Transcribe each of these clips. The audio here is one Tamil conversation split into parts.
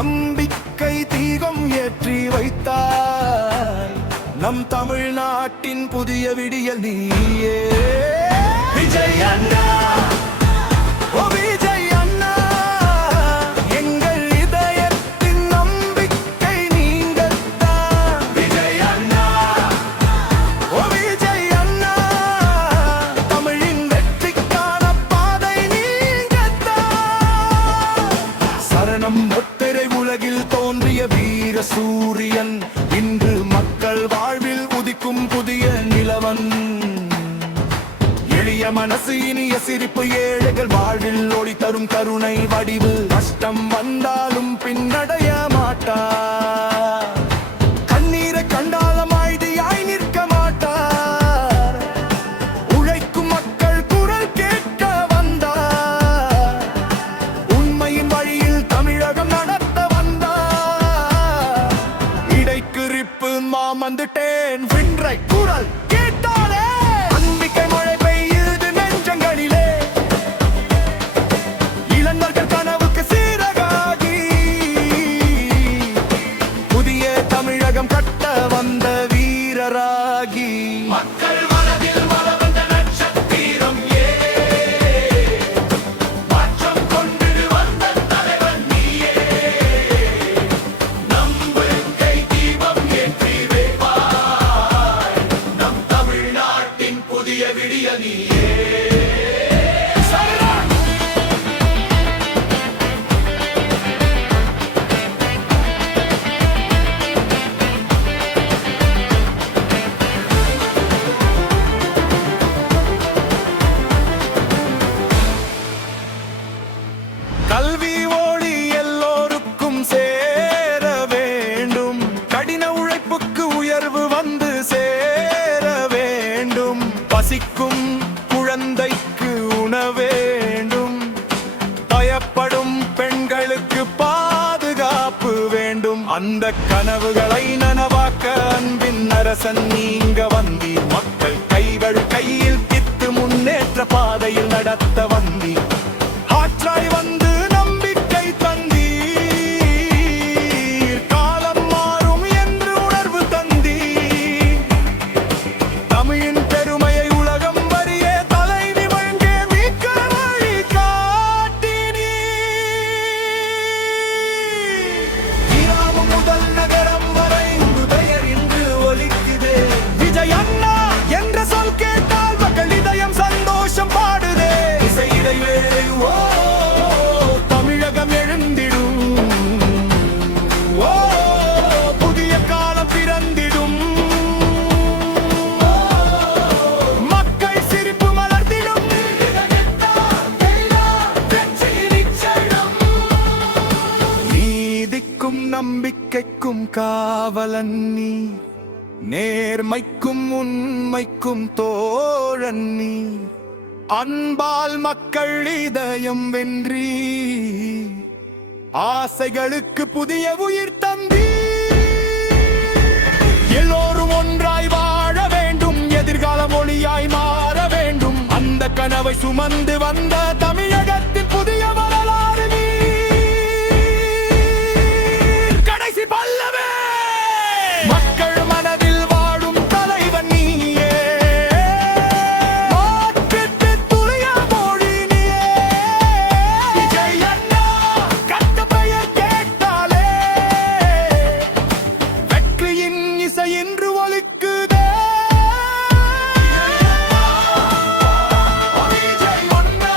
நம்பிக்கை தீபம் ஏற்றி வைத்தார். நம் தமிழ்நாட்டின் புதிய விடியல் நீயே விஜய் அண்ணா. ஓ விஜய் அண்ணா, எங்கள் இதயத்தின் நம்பிக்கை நீங்கள்தான். விஜய் அண்ணா, ஓ விஜய் அண்ணா, தமிழின் வெற்றிக்கான பாதை நீங்கள்தான். சரணம் முத்திரை உலகில் தோன்றிய வீர சூரியன், இன்று மக்கள் வாழ்வில் உதிக்கும் புதிய நிலவன். எளிய மனசு இனிய சிரிப்பு, ஏழைகள் வாழ்வில் ஒளி தரும் கருணை வடிவு. கஷ்டம் வந்தாலும் பின்னடைய மாட்டார், கண்ணீரை கண்டாலும் அமைதியாய் நிற்க மாட்டார். உழைக்கும் மக்கள் குரல் கேட்க வந்தார், உண்மையின் வழியில் தமிழகம் நடத்த வந்தார். இடைக்குறிப்பு மாமந்துட்டேன் வின்றை குரல் கேட்டாலே நம்பிக்கை மழை பெய்யுது நெஞ்சங்களிலே. இளைஞர்கள் கனவுக்கு சீரகாகி புதிய தமிழகம் கட்ட வந்த வீரராகி. மக்கள் மனதில் வளர்ந்த நட்சத்திரம் மாற்றம் கொண்டு வந்த தலைவன் நீயே. நம்பிக்கை தீபம் ஏற்றி வைப்பாய், நம் தமிழ்நாட்டின் புதிய விடியல் நீயே. கல்வி ஒளி எல்லோருக்கும் சேர வேண்டும், கடின உழைப்புக்கு உயர்வு வந்து சேர வேண்டும். பசிக்கும் குழந்தைக்கு உணவேண்டும், பயப்படும் பெண்களுக்கு பாதுகாப்பு வேண்டும். அந்த கனவுகளை நனவாக்க அன்பின் அரசன் நீங்க வந்தீர். மக்கள் கைகள் கையில் கித்து முன்னேற்ற பாதையில் நடத்த வந்தீர். ஆற்றாய் வந்து நம்பிக்கை தந்தீர், காலம் மாறும் என்று உணர்வு தந்தீர். தமிழின் பெருமையை உலகம் வரிய தலை நிமிர்ந்தே மிக்க வழி காட்டினீர். கிராமம் முதல் நகரம் வரை உங்கள் பெயர் இன்று ஒலிக்குதே. விஜய் அண்ணா என்ற சொல் கேட்டால் மக்கள் இதயம் சந்தோஷம் பாடுதே. இசை இடைவேளை ஓ தமிழகம் எழுந்திடும், ஓ புதிய காலம் பிறந்திடும். மக்கள் சிரிப்பு மலர்ந்திடும், நீதிக்கும் நம்பிக்கைக்கும் காவலன் நீ, நேர்மைக்கும் உண்மைக்கும் தோழன் நீ. அன்பால் மக்கள் இதயம் வென்றி, ஆசைகளுக்கு புதிய உயிர் தந்தி. எல்லோரும் ஒன்றாய் வாழ வேண்டும், எதிர்காலம் ஒளியாய் மாற வேண்டும். அந்த கனவை சுமந்து வந்த தமிழகத்தின் புதிய வரலாறு நீர். கடைசி பல்லவே மக்கள் மனதில் வாழும் தலைவன் நீயே. மாற்றத்து துளிய மொழி நீயே. விஜய் அண்ணா கட்ட பெயர் கேட்டாலே வெற்றியின் இசை என்று ஒலிக்குதே. விஜய் அண்ணா,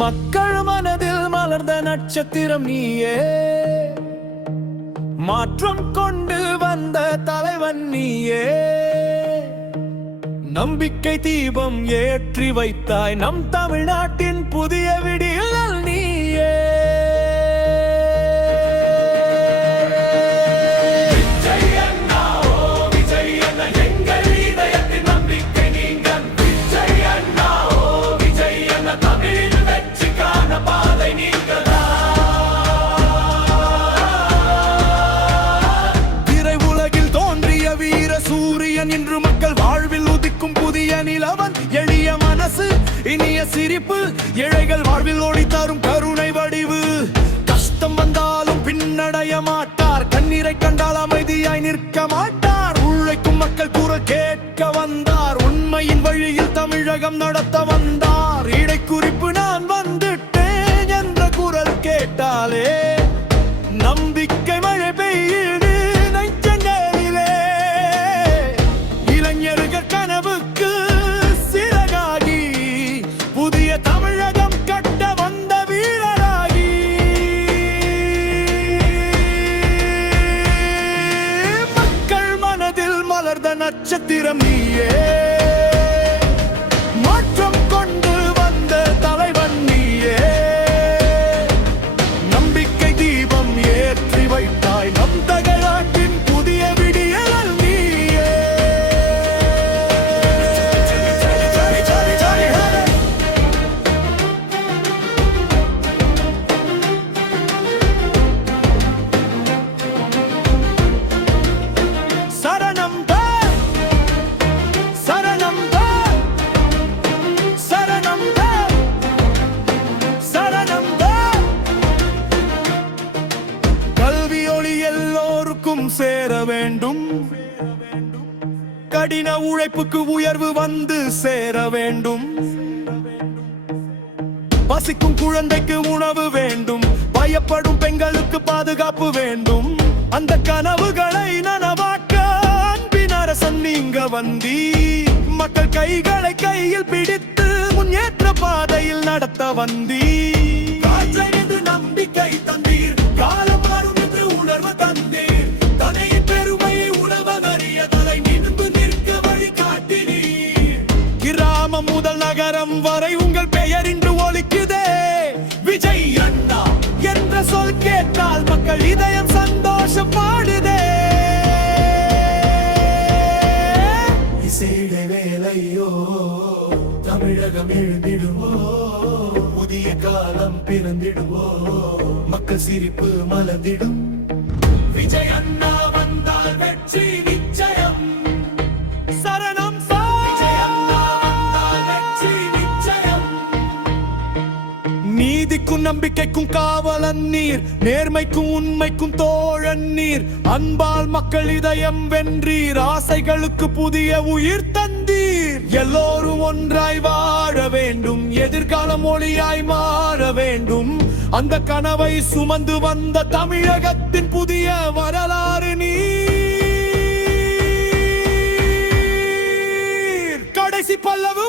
மக்கள் மனதில் மலர்ந்த நட்சத்திரம் நீயே, மாற்றம் கொண்டு வந்த தலைவன் நீயே. நம்பிக்கை தீபம் ஏற்றி வைத்தாய் நம் தமிழ்நாட்டின் புதிய விடியல் நீயே. இன்று மக்கள் வாழ்வில் உதிக்கும் புதிய நிலவன், எளிய மனசு இனிய சிரிப்பு, ஏழைகள் வாழ்வில் ஓடி தரும் கருணை வடிவு. கஷ்டம் வந்தாலும் பின்னடைய மாட்டார், கண்ணீரை கண்டால் அமைதியாய் நிற்க மாட்டார். உழைக்கும் மக்கள் குரல் கேட்க வந்தார், உண்மையின் வழியில் தமிழகம் நடத்த வந்தார். இடைக்குறிப்பு நான் வந்துட்டேன் என்ற குரல் கேட்டாலே நம்பிக்கை மழை பெய்யுது நெஞ்சங்களிலே. இளைஞர்கள் கனவுக்கு சிறகாகி புதிய தமிழகம் கட்ட வந்த வீரராகி, மக்கள் மனதில் மலர்ந்த நட்சத்திரம் நீயே, மாற்றம் கொண்டு வந்த தலைவன் நீயே. நம்பிக்கை தீபம் ஏற்றி வைத்தாய் நம் தமிழ்நாட்டின் புதிய விடியல் நீயே. சரணம் சரணம் சரணம் சரணம். கல்வி ஒளி எல்லோருக்கும் சேர வேண்டும், கடின உழைப்புக்கு உயர்வு வந்து சேர வேண்டும். பசிக்கும் குழந்தைக்கு உணவு வேண்டும், பயப்படும் பெண்களுக்கு பாதுகாப்பு வேண்டும். அந்த கனவுகளை நனவாக்க அன்பின் அரசன் நீங்க வந்தீர். மக்கள் கைகளை கையில் பிடித்து முன்னேற்ற பாதையில் நடத்த வந்தீர். காற்றறிந்து நம்பிக்கை தந்தீர், காலம் மாறும் என்று உணர்வு தந்தீர். தனையின் பெருமையை உணவதறிய தலை நின்று நிற்க வழி காட்டினீர். கிராமம் முதல் நகரம் வரை உங்கள் பெயர் இன்று ஒலிக்குதே. விஜய் அண்ணா என்ற சொல் கேட்டால் மக்கள் இதயம் சந்தோஷம் பாடுதே. இசைடை வேலையோ தமிழகம் எழுந்திடுவோ, புதிய காலம் பிறந்திடுவோ, மக்கள் சிரிப்பு மலர்ந்திடும். விஜய் அண்ணா வந்தால் வெற்றி நிச்சயம். சரணம் விஜய் அண்ணா வந்தால் வெற்றி நிச்சயம். நீதிக்கும் நம்பிக்கைக்கும் காவலன் நீர், நேர்மைக்கும் உண்மைக்கும் தோழன் நீர். அன்பால் மக்கள் இதயம் வென்றீர், ஆசைகளுக்கு புதிய உயிர் தந்தீர். எல்லோரும் ஒன்றாய் வாழ வேண்டும், எதிர்காலம் ஒளியாய் மாற வேண்டும். அந்த கனவை சுமந்து வந்த தமிழகத்தின் புதிய வரலாறு நீர். கடைசி பல்லவு